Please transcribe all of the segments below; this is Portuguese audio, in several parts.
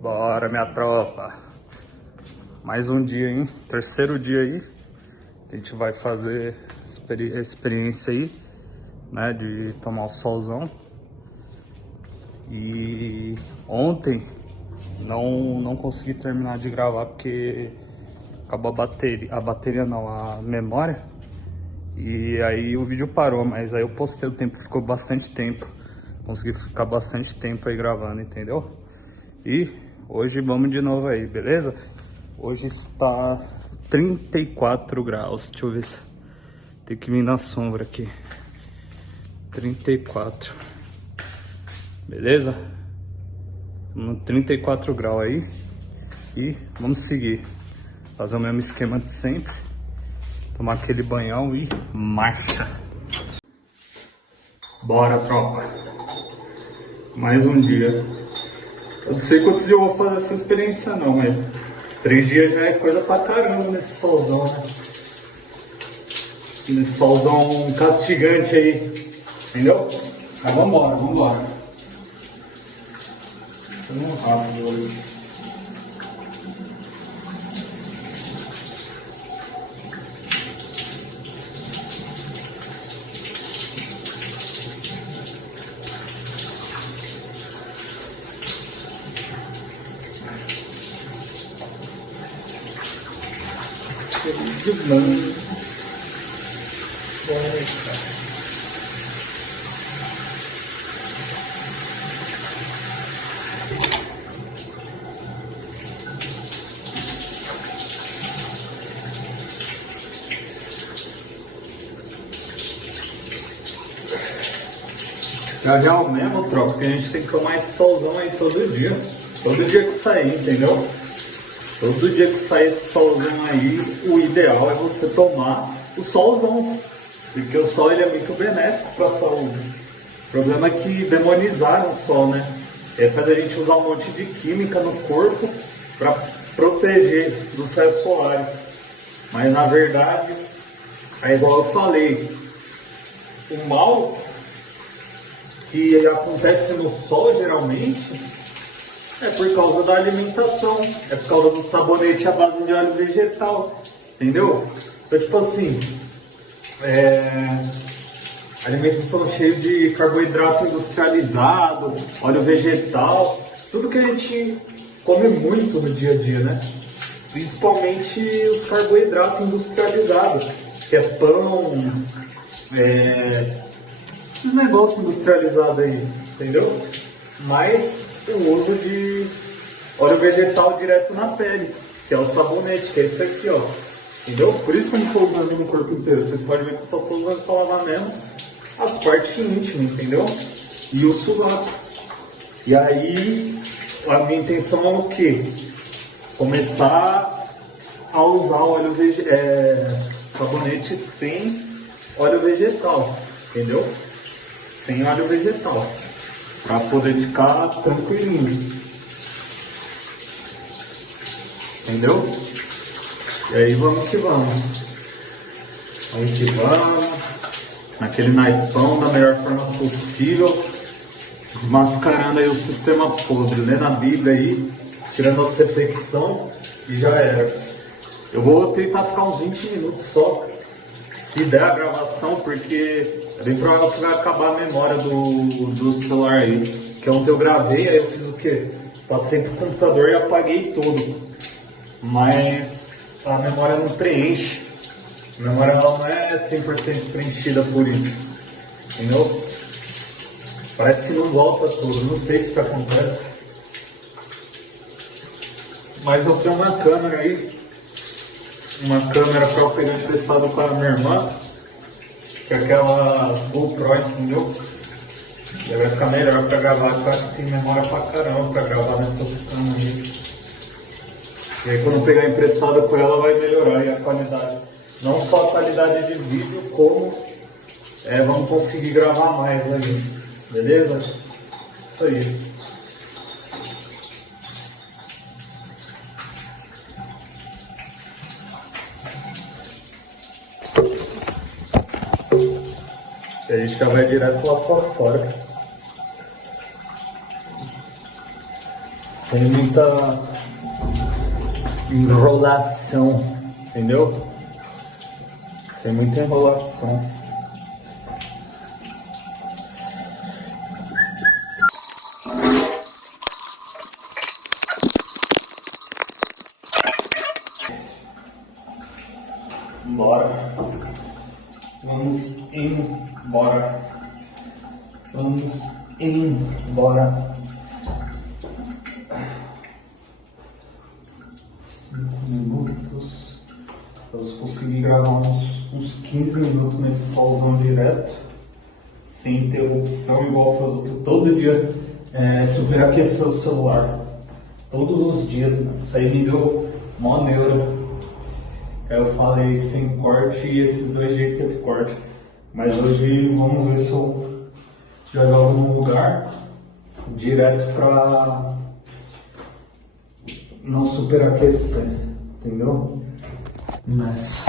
Bora, minha tropa. Mais um dia, hein? Terceiro dia aí. A gente vai fazer experiência aí, né? De tomar o solzão. E ontem não consegui terminar de gravar porque acabou a bateria não, a memória. E aí o vídeo parou, mas aí eu postei o tempo, ficou bastante tempo. Consegui ficar bastante tempo aí gravando, entendeu? E hoje vamos de novo aí, beleza? Hoje está 34 graus, deixa eu ver se... Tem que vir na sombra aqui. 34. Beleza? Estamos 34 graus aí. E vamos seguir. Fazer o mesmo esquema de sempre. Tomar aquele banhão e marcha. Bora, tropa. Mais um dia. Eu não sei quantos dias eu vou fazer essa experiência não, mas 3 dias já é coisa pra caramba nesse solzão, né? Nesse solzão castigante aí, entendeu? Mas vambora. Vamos rápido hoje. Já é o mesmo, tropa, que a gente tem que tomar esse solzão aí todo dia. Todo dia que sair, entendeu? Todo dia que sair esse solzão aí, o ideal é você tomar o solzão. Porque o sol ele é muito benéfico para a saúde. O problema é que demonizaram o sol, né? Faz a gente usar um monte de química no corpo para proteger dos raios solares. Mas na verdade, é igual eu falei, o mal que acontece no sol geralmente é por causa da alimentação, é por causa do sabonete à base de óleo vegetal, entendeu? Então tipo assim, alimentação cheia de carboidrato industrializado, óleo vegetal, tudo que a gente come muito no dia a dia, né? Principalmente os carboidratos industrializados, que é pão, esses negócios industrializados aí, entendeu? Mas o uso de óleo vegetal direto na pele, que é o sabonete, que é esse aqui, ó. Entendeu? Por isso que eu não estou usando no corpo inteiro. Vocês podem ver que eu só estou usando para lavar mesmo as partes íntimas, entendeu? E o sovaco. E aí, a minha intenção é o quê? Começar a usar sabonete sem óleo vegetal, entendeu? Sem óleo vegetal, para poder ficar tranquilinho, entendeu? E aí vamos que vamos, naquele naipão da melhor forma possível, desmascarando aí o sistema podre, lendo a Bíblia aí, tirando as reflexões e já era. Eu vou tentar ficar uns 20 minutos só, se der a gravação, porque é bem provável que vai acabar a memória do celular aí. Que ontem eu gravei, aí eu fiz o quê? Passei pro computador e apaguei tudo. Mas a memória não preenche. A memória ela não é 100% preenchida por isso. Entendeu? Parece que não volta tudo, não sei o que acontece. Mas eu tenho uma câmera aí. Uma câmera para eu pegar emprestado com a minha irmã. Que é aquelas GoPro, entendeu? E vai ficar melhor pra gravar, porque eu acho que tem memória pra caramba pra gravar nessa câmera aí. E aí quando eu pegar emprestado com ela vai melhorar aí a qualidade. Não só a qualidade de vídeo, como vamos conseguir gravar mais aí. Beleza? Isso aí. A gente já vai direto lá pra fora. sem muita enrolação, entendeu? Sem muita enrolação. Bora. Vamos embora. Vamos embora. 5 minutos. Eu consegui gravar uns 15 minutos nesse solzão direto, sem interrupção, igual eu faço todo dia. Superaquecer o celular. Todos os dias, né? Isso aí me deu mó neura. Eu falei sem corte e esses dois jeitos de corte. Mas hoje vamos ver se eu já jogo num lugar direto pra não superaquecer, entendeu? Mas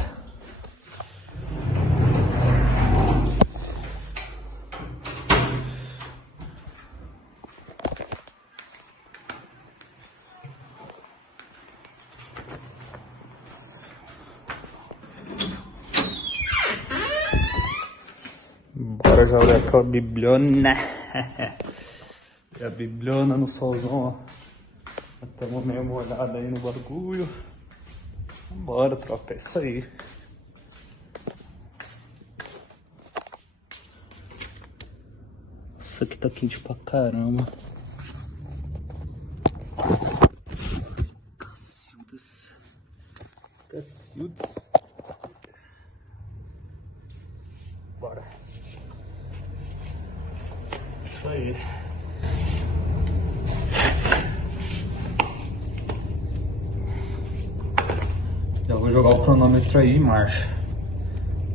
bora jogar com a bibliona. E a bibliona no solzão, ó. Estamos meio molhado aí no bagulho. Bora, tropa, é isso aí. Isso aqui tá quente pra caramba. Cacildas. Cacildas. Bora. Isso aí. Já vou jogar o cronômetro aí em marcha,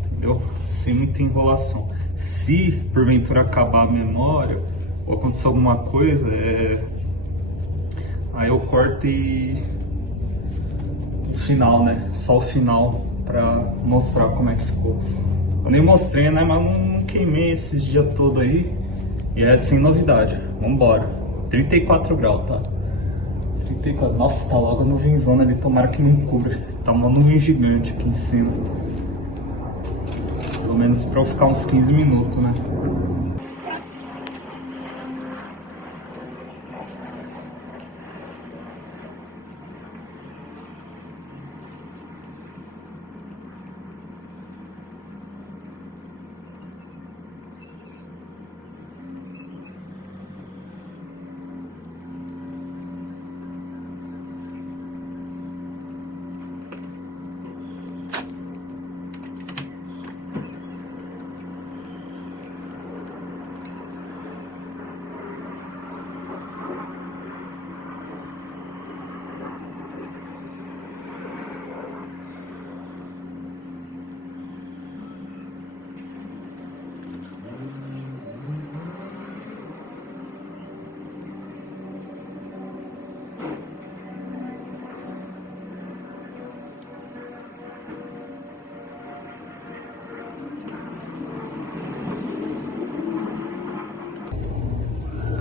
entendeu? Sem muita enrolação. Se porventura acabar a memória ou acontecer alguma coisa, aí eu corto o final, né? Só o final pra mostrar como é que ficou. Eu nem mostrei, né? Mas não queimei esses dias todos aí. E é sem novidade. Vambora. 34 graus, tá? 34. Nossa, tá logo a nuvenzinha ali. Tomara que não cubra. Tá uma nuvem gigante aqui em cima. Pelo menos pra eu ficar uns 15 minutos, né?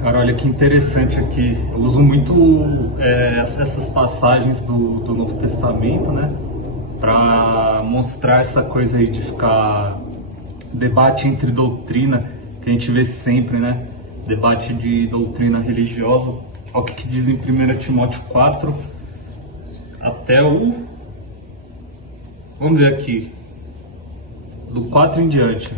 Cara, olha que interessante aqui. Eu uso muito essas passagens do Novo Testamento, né? Para mostrar essa coisa aí de ficar debate entre doutrina, que a gente vê sempre, né? Debate de doutrina religiosa. Olha o que diz em 1 Timóteo 4 até o... Vamos ver aqui. Do 4 em diante.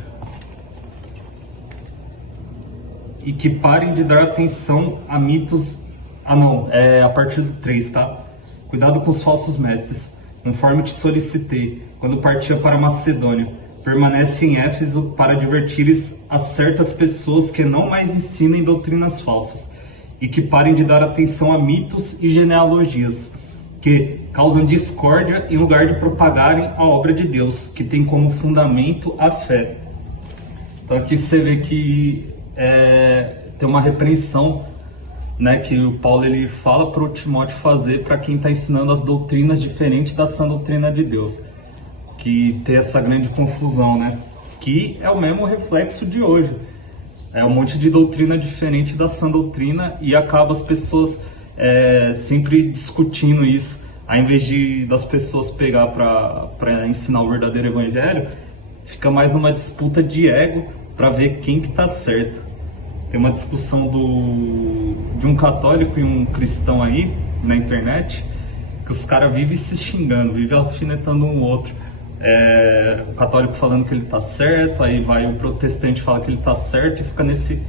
E que parem de dar atenção a mitos... Ah não, é a partir do 3, tá? Cuidado com os falsos mestres, conforme te solicitei, quando partia para Macedônia. Permanece em Éfeso para advertires a certas pessoas que não mais ensinem doutrinas falsas, e que parem de dar atenção a mitos e genealogias, que causam discórdia em lugar de propagarem a obra de Deus, que tem como fundamento a fé. Então aqui você vê que tem uma repreensão, né, que o Paulo ele fala para o Timóteo fazer para quem está ensinando as doutrinas diferentes da sã doutrina de Deus, que tem essa grande confusão, né, que é o mesmo reflexo de hoje. É um monte de doutrina diferente da sã doutrina e acaba as pessoas sempre discutindo isso, ao invés das pessoas pegar para ensinar o verdadeiro evangelho, fica mais numa disputa de ego para ver quem que tá certo. Tem uma discussão de um católico e um cristão aí na internet, que os caras vivem se xingando, vivem alfinetando um outro. O católico falando que ele tá certo, aí vai o protestante falar que ele tá certo, e fica nesse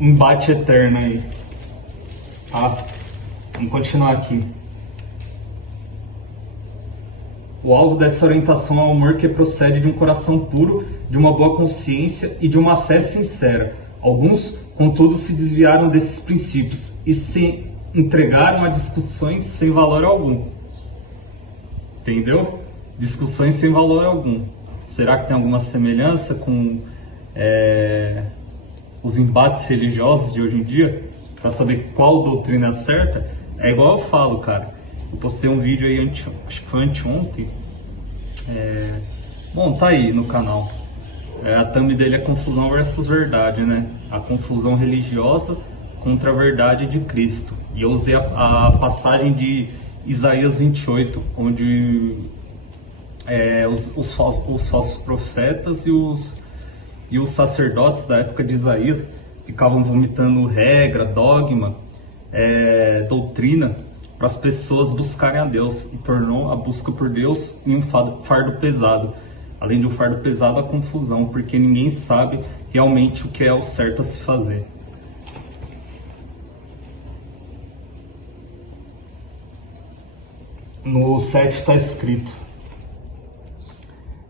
embate eterno aí. Tá? Vamos continuar aqui. O alvo dessa orientação é o amor que procede de um coração puro, de uma boa consciência e de uma fé sincera. Alguns, contudo, se desviaram desses princípios e se entregaram a discussões sem valor algum. Entendeu? Discussões sem valor algum. Será que tem alguma semelhança com os embates religiosos de hoje em dia? Para saber qual doutrina é certa? É igual eu falo, cara. Eu postei um vídeo aí, acho que foi anteontem. Bom, tá aí no canal. A thumb dele é confusão versus verdade, né? A confusão religiosa contra a verdade de Cristo. E eu usei a passagem de Isaías 28, onde os falsos profetas e os sacerdotes da época de Isaías ficavam vomitando regra, dogma, doutrina, para as pessoas buscarem a Deus, e tornou a busca por Deus em um fardo pesado. Além de um fardo pesado, a confusão, porque ninguém sabe realmente o que é o certo a se fazer. No 7 está escrito: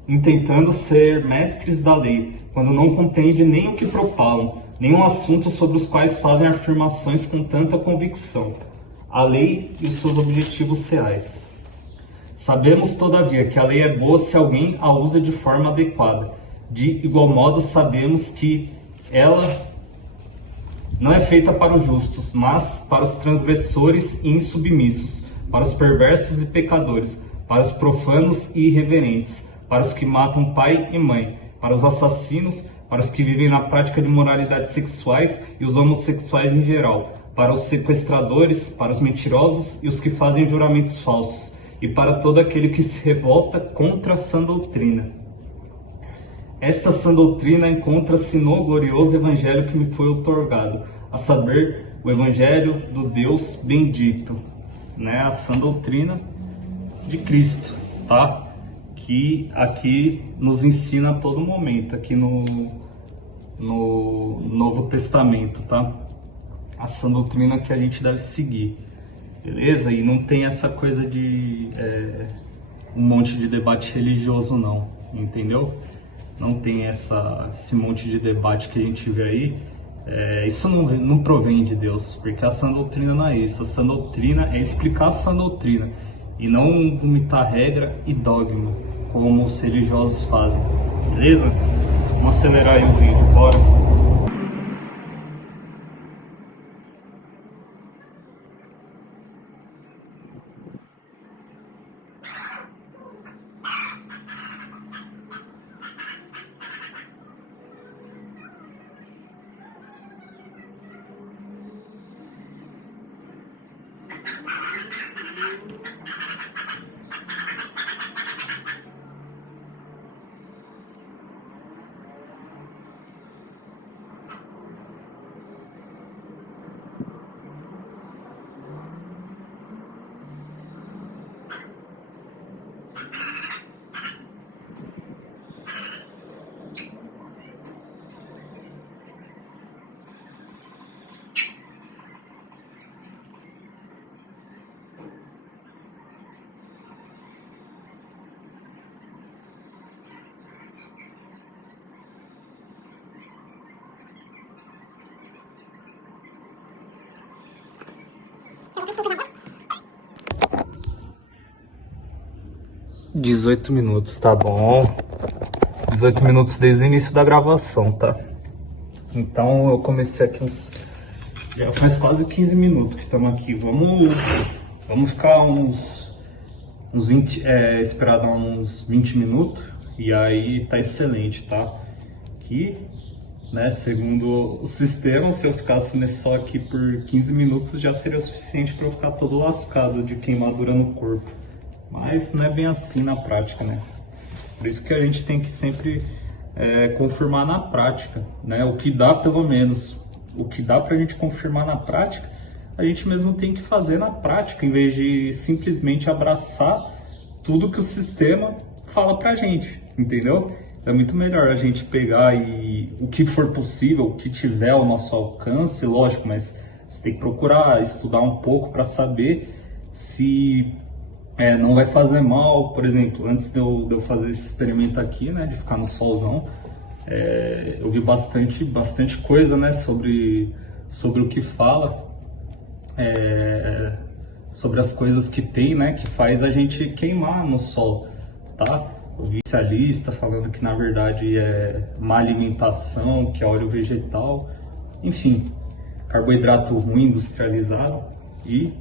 intentando ser mestres da lei, quando não compreende nem o que propalam, nem um assunto sobre os quais fazem afirmações com tanta convicção, a lei e os seus objetivos reais. Sabemos, todavia, que a lei é boa se alguém a usa de forma adequada. De igual modo, sabemos que ela não é feita para os justos, mas para os transgressores e insubmissos, para os perversos e pecadores, para os profanos e irreverentes, para os que matam pai e mãe, para os assassinos, para os que vivem na prática de moralidades sexuais e os homossexuais em geral, para os sequestradores, para os mentirosos e os que fazem juramentos falsos, e para todo aquele que se revolta contra a sã doutrina. Esta sã doutrina encontra-se no glorioso evangelho que me foi outorgado, a saber, o evangelho do Deus bendito, né? A sã doutrina de Cristo, tá? Que aqui nos ensina a todo momento, aqui no Novo Testamento, tá? A sã doutrina que a gente deve seguir. Beleza? E não tem essa coisa de um monte de debate religioso, não. Entendeu? Não tem esse monte de debate que a gente vê aí. Isso não provém de Deus, porque a sã doutrina não é isso. A sã doutrina é explicar a sã doutrina e não vomitar regra e dogma, como os religiosos fazem. Beleza? Vamos acelerar aí o vídeo, bora! $18, tá bom. 18 minutos desde o início da gravação, tá? Então eu comecei aqui já faz quase 15 minutos que estamos aqui. Vamos ficar uns 20, esperar dar uns 20 minutos. E aí tá excelente, tá? Aqui né? Segundo o sistema, se eu ficasse nesse sol aqui por 15 minutos já seria o suficiente para eu ficar todo lascado de queimadura no corpo. Mas não é bem assim na prática, né? Por isso que a gente tem que sempre confirmar na prática, né? O que dá, pelo menos, o que dá para a gente confirmar na prática, a gente mesmo tem que fazer na prática, em vez de simplesmente abraçar tudo que o sistema fala pra gente, entendeu? É muito melhor a gente pegar e o que for possível, o que tiver ao nosso alcance, lógico, mas você tem que procurar estudar um pouco para saber se não vai fazer mal. Por exemplo, antes de eu fazer esse experimento aqui, né, de ficar no solzão, eu vi bastante coisa, né, sobre o que fala, sobre as coisas que tem, né, que faz a gente queimar no sol, tá? O especialista falando que na verdade é má alimentação, que é óleo vegetal, enfim, carboidrato ruim industrializado, e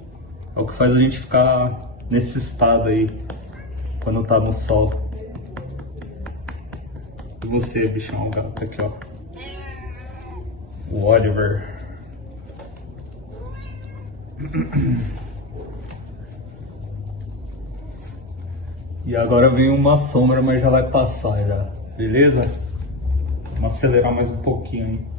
é o que faz a gente ficar nesse estado aí quando tá no sol. E você, bichão, gato aqui, ó, o Oliver. E agora vem uma sombra, mas já vai passar já, beleza? Vamos acelerar mais um pouquinho aí.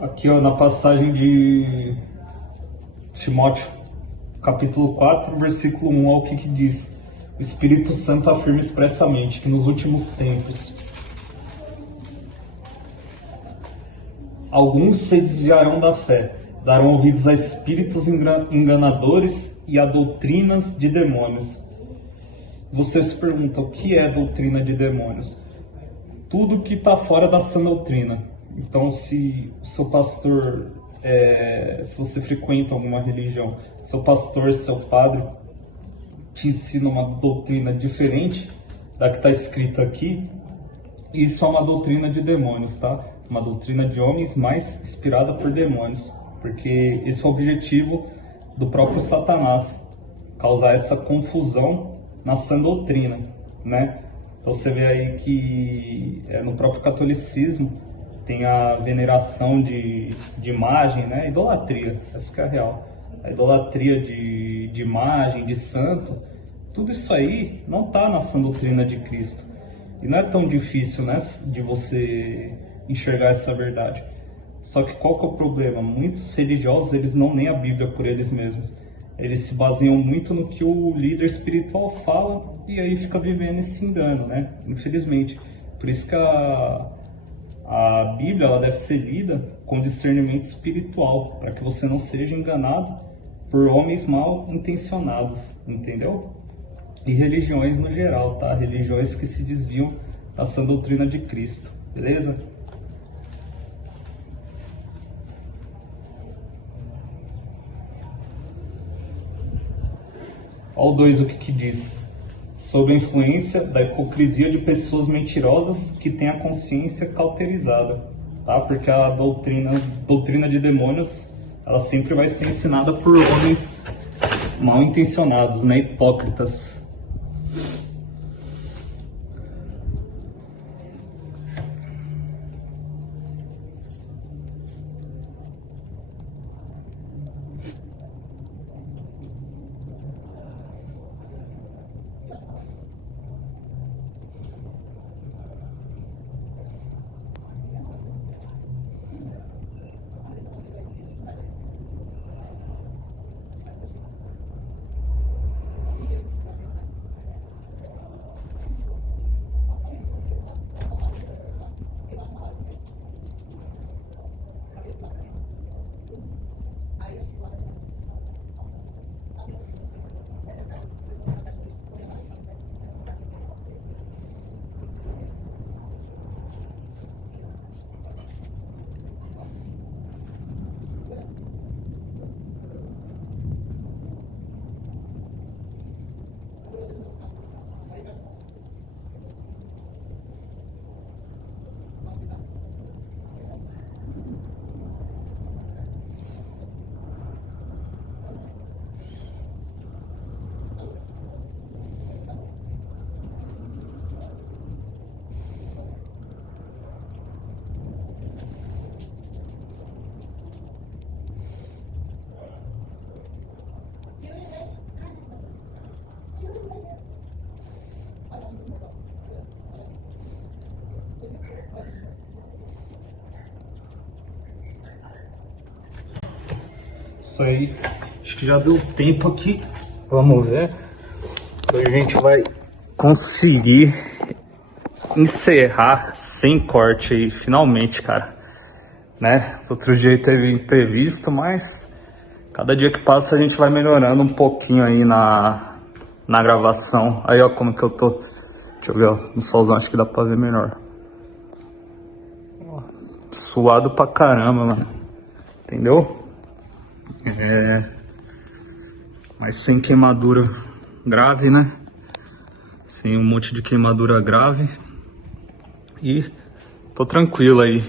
Aqui, ó, na passagem de Timóteo, capítulo 4, versículo 1, olha o que diz. O Espírito Santo afirma expressamente que nos últimos tempos alguns se desviarão da fé, darão ouvidos a espíritos enganadores e a doutrinas de demônios. Você se pergunta, o que é doutrina de demônios? Tudo que está fora da sã doutrina. Então, se o seu pastor, se você frequenta alguma religião, seu pastor, seu padre te ensina uma doutrina diferente da que está escrita aqui, isso é uma doutrina de demônios, tá? Uma doutrina de homens, mais inspirada por demônios, porque esse é o objetivo do próprio Satanás, causar essa confusão na sã doutrina, né? Então você vê aí que no próprio catolicismo tem a veneração de imagem, né? Idolatria, essa que é a real. A idolatria de imagem, de santo, tudo isso aí não está na sã doutrina de Cristo. E não é tão difícil, né, de você enxergar essa verdade. Só que qual que é o problema? Muitos religiosos, eles não leem a Bíblia por eles mesmos. Eles se baseiam muito no que o líder espiritual fala e aí fica vivendo esse engano, né? Infelizmente. Por isso que a Bíblia, ela deve ser lida com discernimento espiritual, para que você não seja enganado por homens mal intencionados, entendeu? E religiões no geral, tá? Religiões que se desviam da sã doutrina de Cristo, beleza? Olha o 2, o que diz? Sob a influência da hipocrisia de pessoas mentirosas que têm a consciência cauterizada, tá? Porque a doutrina de demônios, ela sempre vai ser ensinada por homens mal intencionados, né? Hipócritas. Isso aí, acho que já deu tempo aqui. Vamos ver. Hoje a gente vai conseguir encerrar sem corte aí, finalmente, cara. Né? Os outros dias teve imprevisto, mas cada dia que passa a gente vai melhorando um pouquinho aí na gravação. Aí, ó, como que eu tô. Deixa eu ver, ó, no solzão, acho que dá pra ver melhor. Suado pra caramba, mano. Entendeu? Mas sem queimadura grave, né? Sem um monte de queimadura grave. E tô tranquilo aí.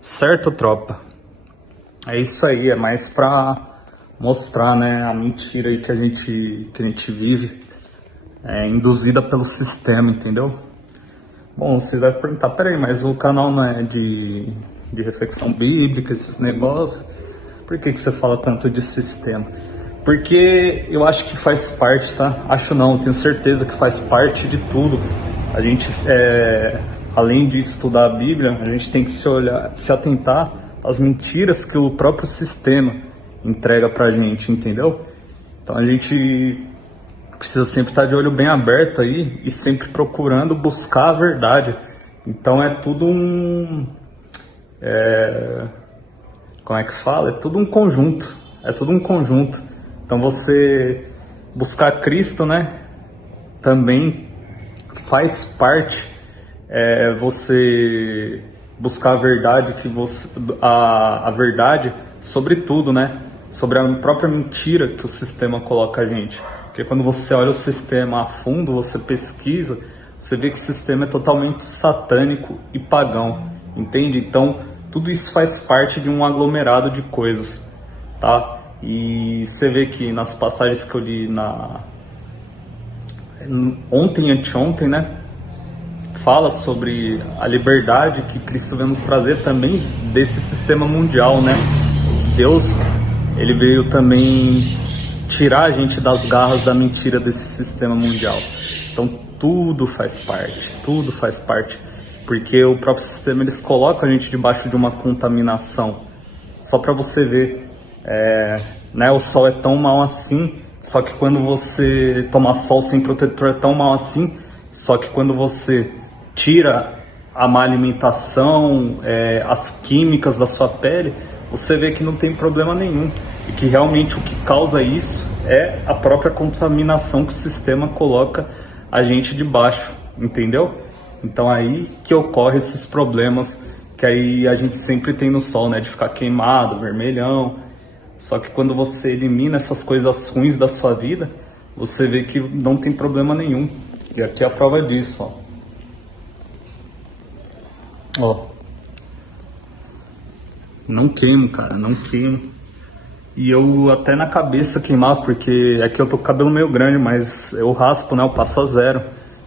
Certo, tropa? É isso aí, é mais pra mostrar, né, a mentira aí que a gente vive. Induzida pelo sistema, entendeu? Bom, você vai perguntar, peraí, mas o canal não é de reflexão bíblica, esses negócios? Por que você fala tanto de sistema? Porque eu acho que faz parte, tá? Acho não, tenho certeza que faz parte de tudo. A gente, além de estudar a Bíblia, a gente tem que se atentar às mentiras que o próprio sistema entrega pra gente, entendeu? Então a gente precisa sempre estar de olho bem aberto aí e sempre procurando buscar a verdade. Então é tudo como é que fala? É tudo um conjunto. É tudo um conjunto. Então você buscar Cristo, né? Também faz parte. Você buscar a verdade a verdade sobre tudo, né? Sobre a própria mentira que o sistema coloca a gente. Porque quando você olha o sistema a fundo, você pesquisa, você vê que o sistema é totalmente satânico e pagão, entende? Então, tudo isso faz parte de um aglomerado de coisas, tá? E você vê que nas passagens que eu li ontem e anteontem, né? Fala sobre a liberdade que Cristo vem nos trazer também desse sistema mundial, né? Deus, ele veio também tirar a gente das garras da mentira desse sistema mundial. Então tudo faz parte, porque o próprio sistema, eles colocam a gente debaixo de uma contaminação. Só para você ver, né, o sol é tão mal assim, só que quando você toma sol sem protetor é tão mal assim, só que quando você tira a má alimentação, as químicas da sua pele, você vê que não tem problema nenhum. E que realmente o que causa isso é a própria contaminação que o sistema coloca a gente debaixo, entendeu? Então aí que ocorre esses problemas que aí a gente sempre tem no sol, né? De ficar queimado, vermelhão. Só que quando você elimina essas coisas ruins da sua vida, você vê que não tem problema nenhum. E aqui é a prova disso, ó. Ó. Não queimo, cara, não queimo. E eu até na cabeça queimava, porque aqui eu tô com o cabelo meio grande, mas eu raspo, né? Eu passo a zero.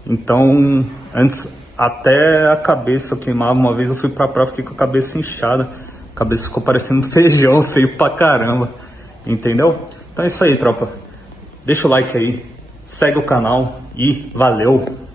Então, antes, até a cabeça eu queimava. Uma vez eu fui pra prova, fiquei com a cabeça inchada. A cabeça ficou parecendo um feijão, feio pra caramba. Entendeu? Então é isso aí, tropa. Deixa o like aí, segue o canal e valeu!